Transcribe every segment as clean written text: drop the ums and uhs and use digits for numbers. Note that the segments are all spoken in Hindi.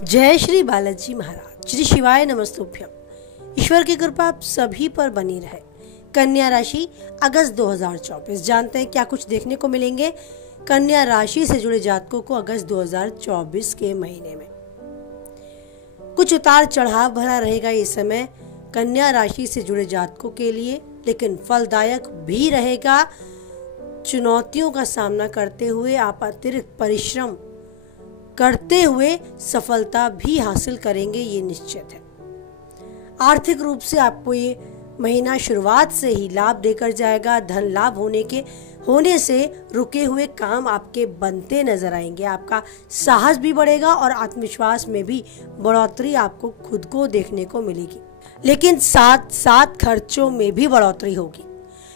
जय श्री बालाजी महाराज, श्री शिवाय नमस्तुभ्यम। ईश्वर की कृपा आप सभी पर बनी रहे। कन्या राशि अगस्त 2024 जानते हैं क्या कुछ देखने को मिलेंगे कन्या राशि से जुड़े जातकों को अगस्त 2024 के महीने में। कुछ उतार चढ़ाव भरा रहेगा ये समय कन्या राशि से जुड़े जातकों के लिए, लेकिन फलदायक भी रहेगा। चुनौतियों का सामना करते हुए आप अतिरिक्त परिश्रम करते हुए सफलता भी हासिल करेंगे, ये निश्चित है। आर्थिक रूप से आपको ये महीना शुरुआत से ही लाभ देकर जाएगा। धन लाभ होने से रुके हुए काम आपके बनते नजर आएंगे। आपका साहस भी बढ़ेगा और आत्मविश्वास में भी बढ़ोतरी आपको खुद को देखने को मिलेगी, लेकिन साथ साथ खर्चों में भी बढ़ोतरी होगी।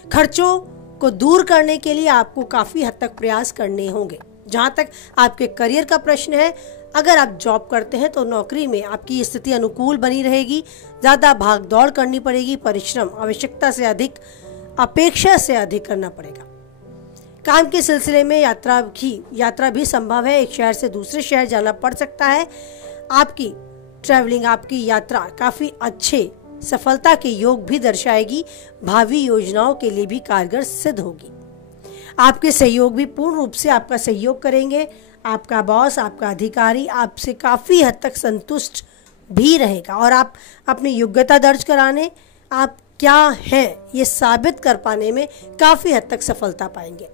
खर्चों को दूर करने के लिए आपको काफी हद तक प्रयास करने होंगे। जहां तक आपके करियर का प्रश्न है, अगर आप जॉब करते हैं तो नौकरी में आपकी स्थिति अनुकूल बनी रहेगी। ज्यादा भाग दौड़ करनी पड़ेगी, परिश्रम आवश्यकता से अधिक, अपेक्षा से अधिक करना पड़ेगा। काम के सिलसिले में यात्रा भी संभव है। एक शहर से दूसरे शहर जाना पड़ सकता है। आपकी ट्रैवलिंग, आपकी यात्रा काफी अच्छे सफलता के योग भी दर्शाएगी। भावी योजनाओं के लिए भी कारगर सिद्ध होगी। आपके सहयोग भी पूर्ण रूप से आपका सहयोग करेंगे। आपका बॉस, आपका अधिकारी आपसे काफी हद तक संतुष्ट भी रहेगा और आप अपनी योग्यता दर्ज कराने, आप क्या हैं ये साबित कर पाने में काफी हद तक सफलता पाएंगे।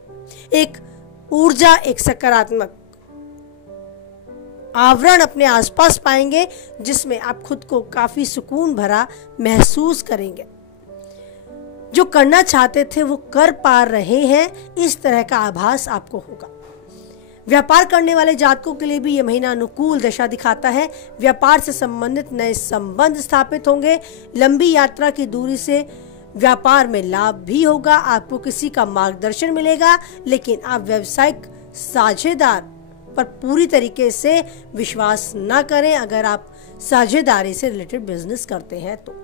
एक ऊर्जा, एक सकारात्मक आवरण अपने आसपास पाएंगे जिसमें आप खुद को काफी सुकून भरा महसूस करेंगे। जो करना चाहते थे वो कर पा रहे हैं, इस तरह का आभास आपको होगा। व्यापार करने वाले जातकों के लिए भी यह महीना अनुकूल दशा दिखाता है। व्यापार से संबंधित नए संबंध स्थापित होंगे। लंबी यात्रा की दूरी से व्यापार में लाभ भी होगा। आपको किसी का मार्गदर्शन मिलेगा, लेकिन आप व्यावसायिक साझेदार पर पूरी तरीके से विश्वास न करें। अगर आप साझेदारी से रिलेटेड बिजनेस करते हैं तो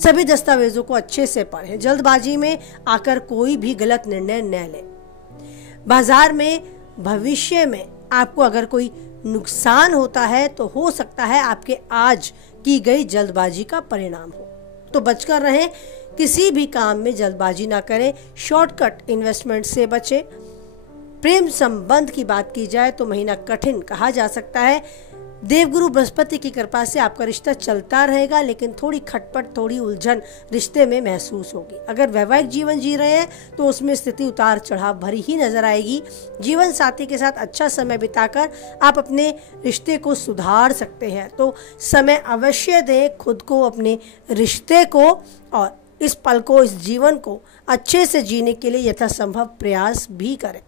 सभी दस्तावेजों को अच्छे से पढ़ें। जल्दबाजी में आकर कोई भी गलत निर्णय न लें। बाजार में भविष्य में आपको अगर कोई नुकसान होता है तो हो सकता है आपके आज की गई जल्दबाजी का परिणाम हो, तो बचकर रहें। किसी भी काम में जल्दबाजी ना करें। शॉर्टकट इन्वेस्टमेंट से बचें। प्रेम संबंध की बात की जाए तो महीना कठिन कहा जा सकता है। देवगुरु बृहस्पति की कृपा से आपका रिश्ता चलता रहेगा, लेकिन थोड़ी खटपट, थोड़ी उलझन रिश्ते में महसूस होगी। अगर वैवाहिक जीवन जी रहे हैं तो उसमें स्थिति उतार चढ़ाव भरी ही नजर आएगी। जीवन साथी के साथ अच्छा समय बिताकर आप अपने रिश्ते को सुधार सकते हैं, तो समय अवश्य दें खुद को, अपने रिश्ते को, और इस पल को, इस जीवन को अच्छे से जीने के लिए यथासंभव प्रयास भी करें।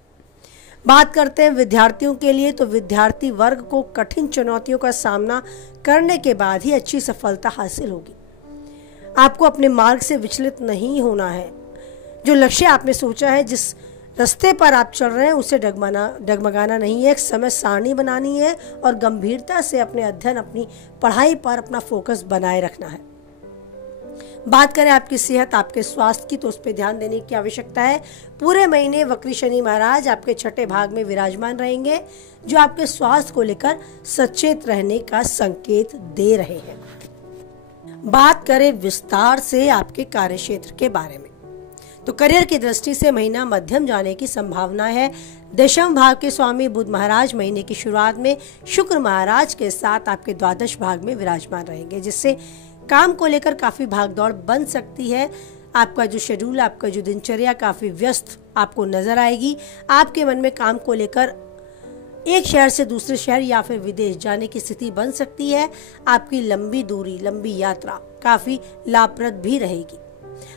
बात करते हैं विद्यार्थियों के लिए, तो विद्यार्थी वर्ग को कठिन चुनौतियों का सामना करने के बाद ही अच्छी सफलता हासिल होगी। आपको अपने मार्ग से विचलित नहीं होना है। जो लक्ष्य आपने सोचा है, जिस रास्ते पर आप चल रहे हैं, उसे डगमगाना नहीं है। एक समय सारणी बनानी है और गंभीरता से अपने अध्ययन, अपनी पढ़ाई पर अपना फोकस बनाए रखना है। बात करें आपकी सेहत, आपके स्वास्थ्य की, तो उस पर ध्यान देने की आवश्यकता है। पूरे महीने वक्री शनि महाराज आपके छठे भाग में विराजमान रहेंगे, जो आपके स्वास्थ्य को लेकर सचेत रहने का संकेत दे रहे हैं। बात करें विस्तार से आपके कार्यक्षेत्र के बारे में, तो करियर की दृष्टि से महीना मध्यम जाने की संभावना है। दशम भाव के स्वामी बुध महाराज महीने की शुरुआत में शुक्र महाराज के साथ आपके द्वादश भाग में विराजमान रहेंगे, जिससे काम को लेकर काफी भागदौड़ बन सकती है। आपका जो शेड्यूल, आपका जो दिनचर्या काफी व्यस्त आपको नजर आएगी। आपके मन में काम को लेकर एक शहर से दूसरे शहर या फिर विदेश जाने की स्थिति बन सकती है। आपकी लंबी दूरी, लंबी यात्रा काफी लाभप्रद भी रहेगी।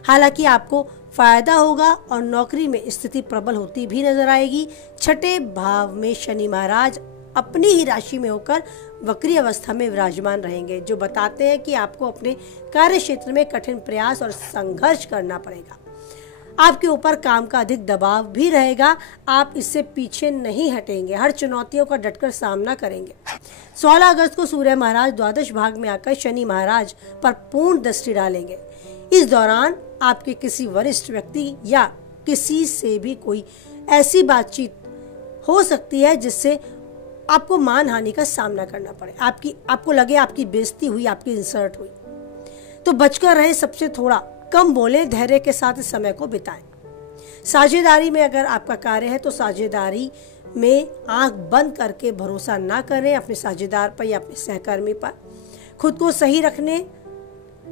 हालांकि आपको फायदा होगा और नौकरी में स्थिति प्रबल होती भी नजर आएगी। छठे भाव में शनि महाराज अपनी ही राशि में होकर वक्री अवस्था में विराजमान रहेंगे, जो बताते हैं कि आपको अपने कार्य क्षेत्र में कठिन प्रयास और संघर्ष करना पड़ेगा। आपके ऊपर काम का अधिक दबाव भी रहेगा। आप इससे पीछे नहीं हटेंगे, हर चुनौतियों का डटकर सामना करेंगे। 16 अगस्त को सूर्य महाराज द्वादश भाग में आकर शनि महाराज पर पूर्ण दृष्टि डालेंगे। इस दौरान आपके किसी वरिष्ठ व्यक्ति या किसी से भी कोई ऐसी बातचीत हो सकती है जिससे आपको मान हानि का सामना करना पड़े, आपको लगे आपकी बेइज्जती हुई, आपकी इंसल्ट हुई। तो बचकर रहें, सबसे थोड़ा कम बोले, धैर्य के साथ इस समय को बिताएं। साझेदारी में अगर आपका कार्य है तो साझेदारी में आंख बंद करके भरोसा ना करें अपने साझेदार पर या अपने सहकर्मी पर। खुद को सही रखने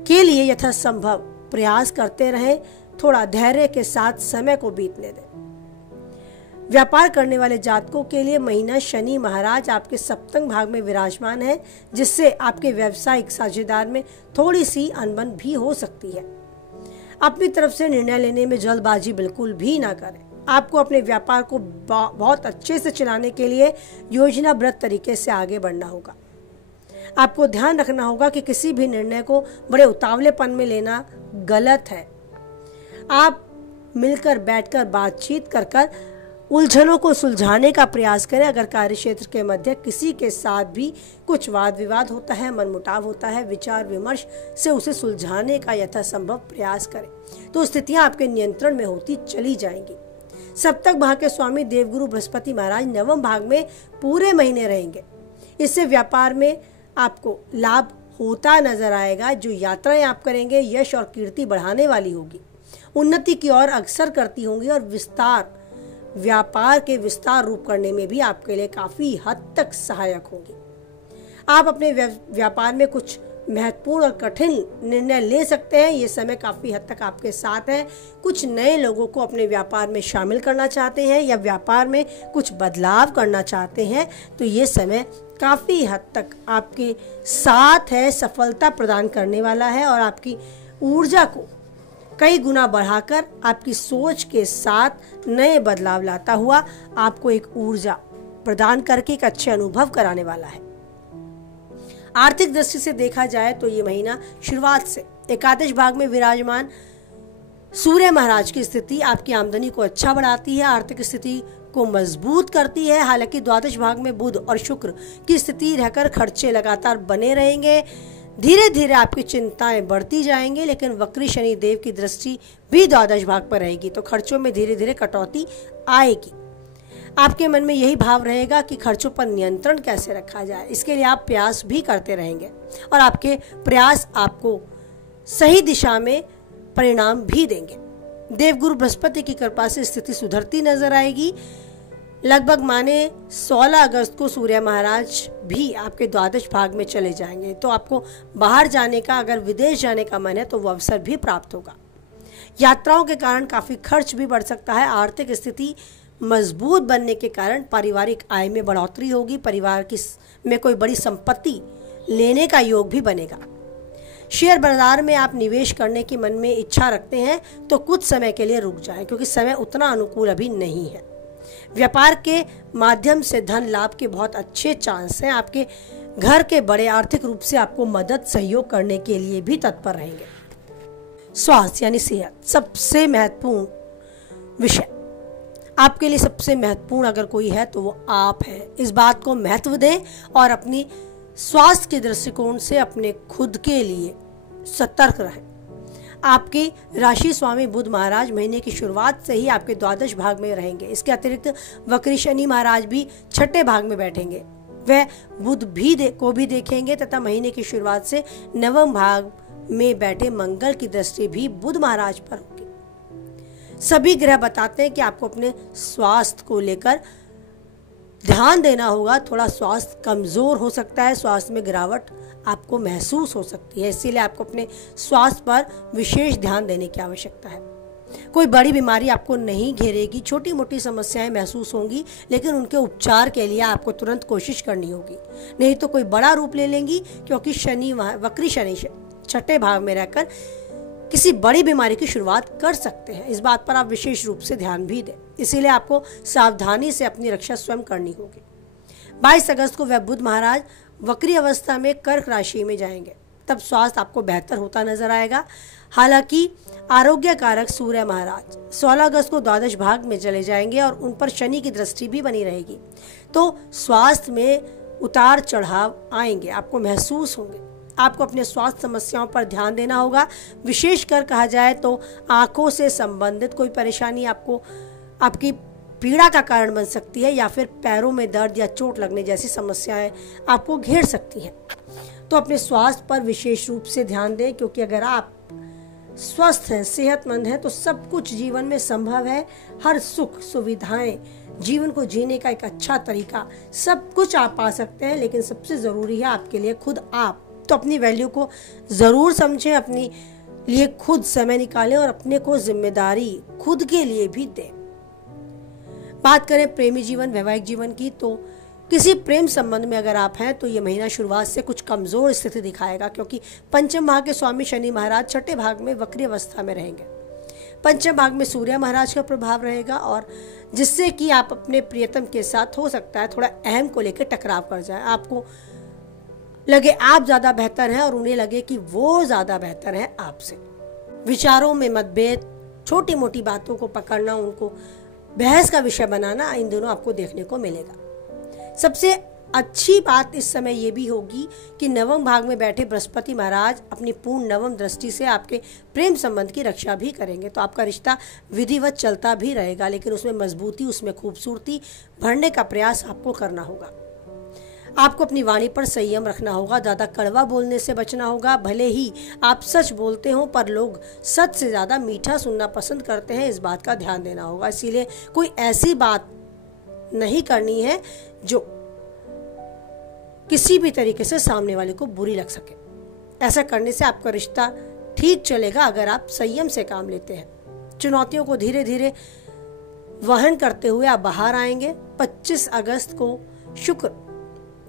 के लिए यथासंभव प्रयास करते रहें, थोड़ा धैर्य के साथ समय को बीतने दें। व्यापार करने वाले जातकों के लिए महीना शनि महाराज आपके सप्तम भाग में विराजमान है, जिससे आपके व्यावसायिक साझेदार में थोड़ी सी अनबन भी हो सकती है। अपनी तरफ से निर्णय लेने में जल्दबाजी बिल्कुल भी ना करें। आपको अपने व्यापार को बहुत अच्छे से चलाने के लिए योजनाबद्ध तरीके से आगे बढ़ना होगा। आपको ध्यान रखना होगा कि किसी भी निर्णय को बड़े उतावलेपन में लेना गलत है। आप मिलकर बैठकर बातचीत कर उलझनों को सुलझाने का प्रयास करें। अगर कार्यक्षेत्र के मध्य किसी के साथ भी कुछ वाद विवाद होता है, मनमुटाव होता है, विचार विमर्श से उसे सुलझाने का यथासंभव प्रयास करें तो स्थितियां आपके नियंत्रण में होती चली जाएंगी। सप्तम भाग के स्वामी देवगुरु बृहस्पति महाराज नवम भाग में पूरे महीने रहेंगे। इससे व्यापार में आपको लाभ होता नजर आएगा। जो यात्राएं आप करेंगे यश और कीर्ति बढ़ाने वाली होगी, उन्नति की ओर अग्रसर करती होंगी और व्यापार के विस्तार रूप करने में भी आपके लिए काफी हद तक सहायक होगी। आप अपने व्यापार में कुछ महत्वपूर्ण और कठिन निर्णय ले सकते हैं। ये समय काफी हद तक आपके साथ है। कुछ नए लोगों को अपने व्यापार में शामिल करना चाहते हैं या व्यापार में कुछ बदलाव करना चाहते हैं तो ये समय काफी हद तक आपके साथ है, सफलता प्रदान करने वाला है और आपकी ऊर्जा को कई गुना बढ़ाकर आपकी सोच के साथ नए बदलाव लाता हुआ आपको एक ऊर्जा प्रदान करके एक अच्छे अनुभव कराने वाला है। आर्थिक दृष्टि से देखा जाए तो ये महीना शुरुआत से एकादश भाग में विराजमान सूर्य महाराज की स्थिति आपकी आमदनी को अच्छा बढ़ाती है, आर्थिक स्थिति को मजबूत करती है। हालांकि द्वादश भाग में बुध और शुक्र की स्थिति रहकर खर्चे लगातार बने रहेंगे। धीरे धीरे आपकी चिंताएं बढ़ती जाएंगी, लेकिन वक्री शनि देव की दृष्टि भी द्वादश भाग पर रहेगी तो खर्चों में धीरे धीरे कटौती आएगी। आपके मन में यही भाव रहेगा कि खर्चों पर नियंत्रण कैसे रखा जाए। इसके लिए आप प्रयास भी करते रहेंगे और आपके प्रयास आपको सही दिशा में परिणाम भी देंगे। देवगुरु बृहस्पति की कृपा से स्थिति सुधरती नजर आएगी। लगभग माने 16 अगस्त को सूर्य महाराज भी आपके द्वादश भाग में चले जाएंगे तो आपको बाहर जाने का, अगर विदेश जाने का मन है तो वो अवसर भी प्राप्त होगा। यात्राओं के कारण काफी खर्च भी बढ़ सकता है। आर्थिक स्थिति मजबूत बनने के कारण पारिवारिक आय में बढ़ोतरी होगी। परिवार में कोई बड़ी संपत्ति लेने का योग भी बनेगा। शेयर बाजार में आप निवेश करने की मन में इच्छा रखते हैं तो कुछ समय के लिए रुक जाएं, क्योंकि समय उतना अनुकूल अभी नहीं है। व्यापार के माध्यम से धन लाभ के बहुत अच्छे चांस हैं। आपके घर के बड़े आर्थिक रूप से आपको मदद सहयोग करने के लिए भी तत्पर रहेंगे। स्वास्थ्य यानी सेहत सबसे महत्वपूर्ण विषय आपके लिए, सबसे महत्वपूर्ण अगर कोई है तो वो आप है। इस बात को महत्व दें और अपनी स्वास्थ्य के दृष्टिकोण से अपने खुद के लिए सतर्क रहें। आपकी राशि स्वामी बुध महाराज महीने की शुरुआत से ही आपके द्वादश भाग में रहेंगे। इसके अतिरिक्त वक्री शनि महाराज भी छठे भाग में बैठेंगे। वह बुध को भी देखेंगे तथा महीने की शुरुआत से नवम भाग में बैठे मंगल की दृष्टि भी बुध महाराज पर होगी। सभी ग्रह बताते हैं कि आपको अपने स्वास्थ्य को लेकर ध्यान देना होगा। थोड़ा स्वास्थ्य कमजोर हो सकता है, स्वास्थ्य में गिरावट आपको महसूस हो सकती है, इसीलिए आपको अपने स्वास्थ्य पर विशेष ध्यान देने की आवश्यकता है। कोई बड़ी बीमारी आपको नहीं घेरेगी, छोटी मोटी समस्याएं महसूस होंगी, लेकिन उनके उपचार के लिए आपको तुरंत कोशिश करनी होगी, नहीं तो कोई बड़ा रूप ले लेंगी, क्योंकि शनि वक्री शनि छठे भाग में रहकर किसी बड़ी बीमारी की शुरुआत कर सकते हैं। इस बात पर आप विशेष रूप से ध्यान भी दें, इसीलिए आपको सावधानी से अपनी रक्षा स्वयं करनी होगी। 22 अगस्त को वह बुध महाराज वक्री अवस्था में कर्क राशि में जाएंगे, तब स्वास्थ्य आपको बेहतर होता नजर आएगा। हालांकि आरोग्य कारक सूर्य महाराज 16 अगस्त को द्वादश भाग में चले जाएंगे और उन पर शनि की दृष्टि भी बनी रहेगी, तो स्वास्थ्य में उतार चढ़ाव आएंगे, आपको महसूस होंगे। आपको अपने स्वास्थ्य समस्याओं पर ध्यान देना होगा। विशेषकर कहा जाए तो आंखों से संबंधित कोई परेशानी आपको आपकी पीड़ा का कारण बन सकती है, या फिर पैरों में दर्द या चोट लगने जैसी समस्याएं आपको घेर सकती हैं। तो अपने स्वास्थ्य पर विशेष रूप से ध्यान दें, क्योंकि अगर आप स्वस्थ हैं, सेहतमंद हैं, तो सब कुछ जीवन में संभव है। हर सुख सुविधाएं, जीवन को जीने का एक अच्छा तरीका, सब कुछ आप पा सकते हैं। लेकिन सबसे ज़रूरी है आपके लिए खुद आप। तो अपनी वैल्यू को ज़रूर समझें, अपने लिए खुद समय निकालें और अपने को जिम्मेदारी खुद के लिए भी दें। बात करें प्रेमी जीवन, वैवाहिक जीवन की, तो किसी प्रेम संबंध में अगर आप हैं तो ये महीना शुरुआत से कुछ कमज़ोर स्थिति दिखाएगा, क्योंकि पंचम भाव के स्वामी शनि महाराज छठे भाग में वक्री अवस्था में रहेंगे। पंचम भाग में सूर्य महाराज का प्रभाव रहेगा, और जिससे कि आप अपने प्रियतम के साथ हो सकता है थोड़ा अहम को लेकर टकराव कर जाए। आपको लगे आप ज़्यादा बेहतर हैं और उन्हें लगे कि वो ज़्यादा बेहतर है आपसे। विचारों में मतभेद, छोटी मोटी बातों को पकड़ना, उनको बहस का विषय बनाना, इन दोनों आपको देखने को मिलेगा। सबसे अच्छी बात इस समय ये भी होगी कि नवम भाग में बैठे बृहस्पति महाराज अपनी पूर्ण नवम दृष्टि से आपके प्रेम संबंध की रक्षा भी करेंगे। तो आपका रिश्ता विधिवत चलता भी रहेगा, लेकिन उसमें मजबूती, उसमें खूबसूरती भरने का प्रयास आपको करना होगा। आपको अपनी वाणी पर संयम रखना होगा, ज़्यादा कड़वा बोलने से बचना होगा। भले ही आप सच बोलते हो, पर लोग सच से ज़्यादा मीठा सुनना पसंद करते हैं, इस बात का ध्यान देना होगा। इसीलिए कोई ऐसी बात नहीं करनी है जो किसी भी तरीके से सामने वाले को बुरी लग सके। ऐसा करने से आपका रिश्ता ठीक चलेगा अगर आप संयम से काम लेते हैं। चुनौतियों को धीरे धीरे वहन करते हुए आप बाहर आएंगे। 25 अगस्त को शुक्र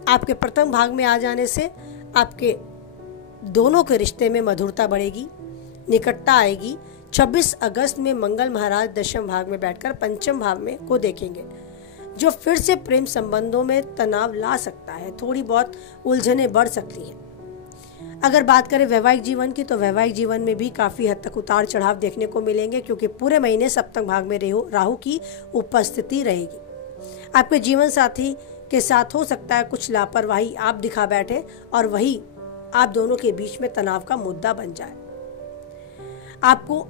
आपके प्रथम भाग में आ जाने से आपके दोनों के रिश्ते में मधुरता बढ़ेगी, निकटता आएगी। 26 अगस्त में मंगल महाराज दशम भाग में बैठकर पंचम भाव में को देखेंगे, जो फिर से प्रेम संबंधों में तनाव ला सकता है। थोड़ी बहुत उलझनें बढ़ सकती हैं। अगर बात करें वैवाहिक जीवन की, तो वैवाहिक जीवन में भी काफ़ी हद तक उतार चढ़ाव देखने को मिलेंगे, क्योंकि पूरे महीने सप्तम भाग में राहु की उपस्थिति रहेगी। आपके जीवन साथी के साथ हो सकता है कुछ लापरवाही आप दिखा बैठे और वही आप दोनों के बीच में तनाव का मुद्दा बन जाए। आपको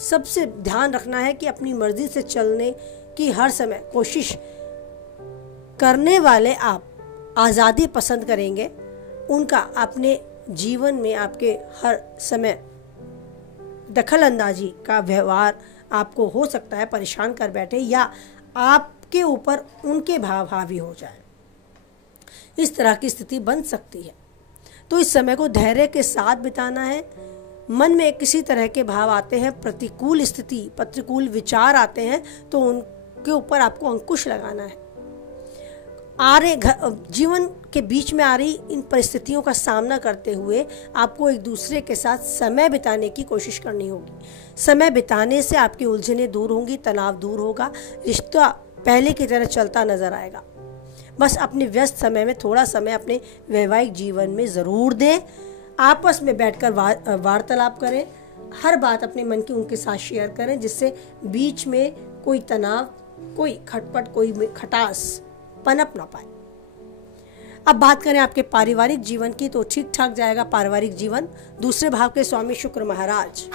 सबसे ध्यान रखना है कि अपनी मर्जी से चलने की हर समय कोशिश करने वाले आप आज़ादी पसंद करेंगे। उनका अपने जीवन में आपके हर समय दखल अंदाजी का व्यवहार आपको हो सकता है परेशान कर बैठे, या आपके ऊपर उनके भाव हावी हो जाए। इस तरह की स्थिति बन सकती है। तो इस समय को धैर्य के साथ बिताना है। मन में किसी तरह के भाव आते हैं, प्रतिकूल स्थिति, प्रतिकूल विचार आते हैं, तो उनके ऊपर आपको अंकुश लगाना है। जीवन के बीच में आ रही इन परिस्थितियों का सामना करते हुए आपको एक दूसरे के साथ समय बिताने की कोशिश करनी होगी। समय बिताने से आपकी उलझनें दूर होंगी, तनाव दूर होगा, रिश्ता पहले की तरह चलता नजर आएगा। बस अपने व्यस्त समय में थोड़ा समय अपने वैवाहिक जीवन में ज़रूर दें। आपस में बैठकर वार्तालाप करें, हर बात अपने मन की उनके साथ शेयर करें, जिससे बीच में कोई तनाव, कोई खटपट, कोई खटास पनप ना पाए। अब बात करें आपके पारिवारिक जीवन की, तो ठीक ठाक जाएगा पारिवारिक जीवन। दूसरे भाव के स्वामी शुक्र महाराज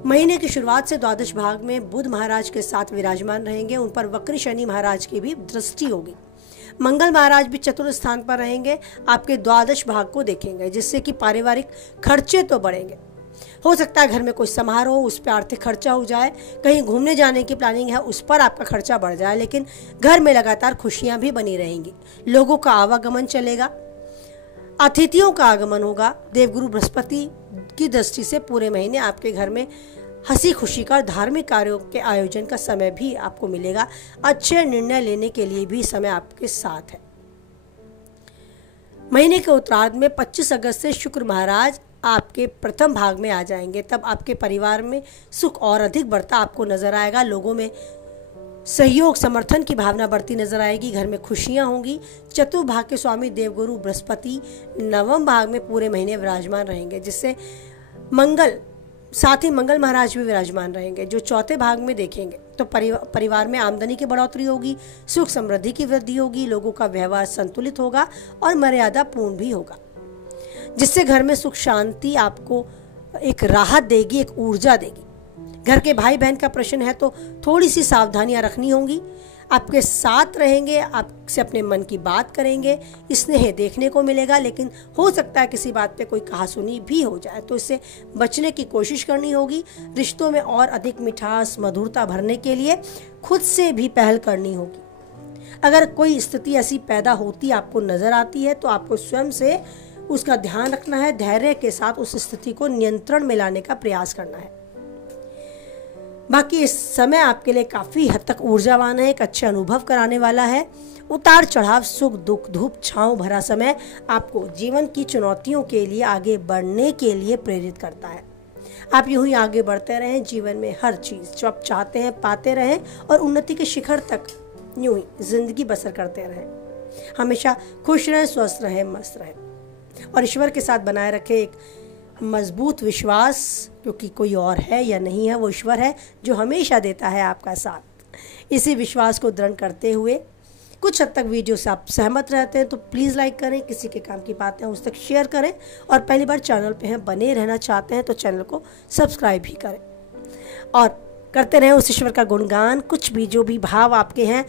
महीने की शुरुआत से द्वादश भाग में बुध महाराज के साथ विराजमान रहेंगे। उन पर वक्री शनि महाराज की भी दृष्टि होगी। मंगल महाराज भी चतुर्थ स्थान पर रहेंगे, आपके द्वादश भाग को देखेंगे, जिससे कि पारिवारिक खर्चे तो बढ़ेंगे। हो सकता है घर में कोई समारोह, उस पर आर्थिक खर्चा हो जाए, कहीं घूमने जाने की प्लानिंग है, उस पर आपका खर्चा बढ़ जाए, लेकिन घर में लगातार खुशियां भी बनी रहेंगी। लोगों का आवागमन चलेगा, अतिथियों का आगमन होगा। देवगुरु बृहस्पति की दृष्टि से पूरे महीने आपके घर में हंसी खुशी का, धार्मिक कार्यों के आयोजन का समय भी आपको मिलेगा। अच्छे निर्णय लेने के लिए भी समय आपके साथ है। महीने के उत्तरार्ध में 25 अगस्त से शुक्र महाराज आपके प्रथम भाग में आ जाएंगे। तब आपके परिवार में सुख और अधिक बढ़ता आपको नजर आएगा। लोगों में सहयोग, समर्थन की भावना बढ़ती नजर आएगी। घर में खुशियां होंगी। चतुर्भाग के स्वामी देवगुरु बृहस्पति नवम भाग में पूरे महीने विराजमान रहेंगे, जिससे साथ ही मंगल महाराज भी विराजमान रहेंगे, जो चौथे भाग में देखेंगे। तो परिवार में आमदनी की बढ़ोतरी होगी, सुख समृद्धि की वृद्धि होगी, लोगों का व्यवहार संतुलित होगा और मर्यादा पूर्ण भी होगा, जिससे घर में सुख शांति आपको एक राहत देगी, एक ऊर्जा देगी। घर के भाई बहन का प्रश्न है तो थोड़ी सी सावधानियां रखनी होंगी। आपके साथ रहेंगे, आपसे अपने मन की बात करेंगे, स्नेह देखने को मिलेगा, लेकिन हो सकता है किसी बात पे कोई कहासुनी भी हो जाए, तो इससे बचने की कोशिश करनी होगी। रिश्तों में और अधिक मिठास, मधुरता भरने के लिए खुद से भी पहल करनी होगी। अगर कोई स्थिति ऐसी पैदा होती आपको नजर आती है तो आपको स्वयं से उसका ध्यान रखना है, धैर्य के साथ उस स्थिति को नियंत्रण में लाने का प्रयास करना है। बाकी इस समय आपके लिए काफी हद तक ऊर्जावान है, एक अच्छे अनुभव कराने वाला है। उतार चढ़ाव, सुख दुख, धूप छांव भरा समय आपको जीवन की चुनौतियों के लिए आगे बढ़ने के लिए प्रेरित करता है। आप यूं ही आगे बढ़ते रहें, जीवन में हर चीज जो आप चाहते हैं पाते रहें और उन्नति के शिखर तक यूं ही जिंदगी बसर करते रहें। हमेशा खुश रहें, स्वस्थ रहें, मस्त रहें और ईश्वर के साथ बनाए रखें एक मजबूत विश्वास, क्योंकि कोई और है या नहीं है, वो ईश्वर है जो हमेशा देता है आपका साथ। इसी विश्वास को दृढ़ करते हुए कुछ हद तक वीडियो से आप सहमत रहते हैं तो प्लीज़ लाइक करें, किसी के काम की बातें उस तक शेयर करें और पहली बार चैनल पे हैं, बने रहना चाहते हैं तो चैनल को सब्सक्राइब भी करें और करते रहें उस ईश्वर का गुणगान। कुछ भी जो भी भाव आपके हैं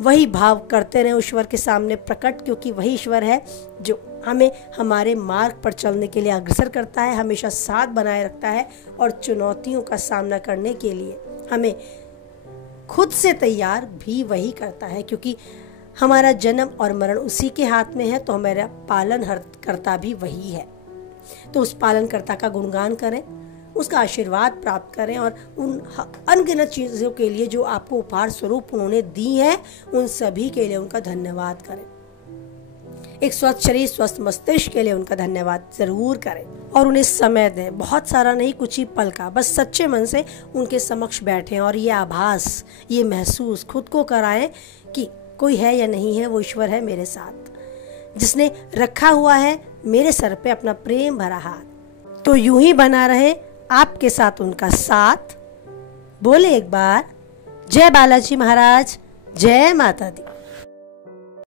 वही भाव करते रहें ईश्वर के सामने प्रकट, क्योंकि वही ईश्वर है जो हमें हमारे मार्ग पर चलने के लिए अग्रसर करता है, हमेशा साथ बनाए रखता है और चुनौतियों का सामना करने के लिए हमें खुद से तैयार भी वही करता है, क्योंकि हमारा जन्म और मरण उसी के हाथ में है, तो हमारा पालन करता भी वही है। तो उस पालनकर्ता का गुणगान करें, उसका आशीर्वाद प्राप्त करें और उन अनगिनत चीज़ों के लिए जो आपको उपहार स्वरूप उन्होंने दी है, उन सभी के लिए उनका धन्यवाद करें। एक स्वस्थ शरीर, स्वस्थ मस्तिष्क के लिए उनका धन्यवाद जरूर करें और उन्हें समय दें, बहुत सारा नहीं, कुछ ही पल का, बस सच्चे मन से उनके समक्ष बैठें और ये आभास, ये महसूस खुद को कराएं कि कोई है या नहीं है, वो ईश्वर है मेरे साथ, जिसने रखा हुआ है मेरे सर पे अपना प्रेम भरा हाथ। तो यूं ही बना रहे आपके साथ उनका साथ। बोले एक बार जय बालाजी महाराज, जय माता दी।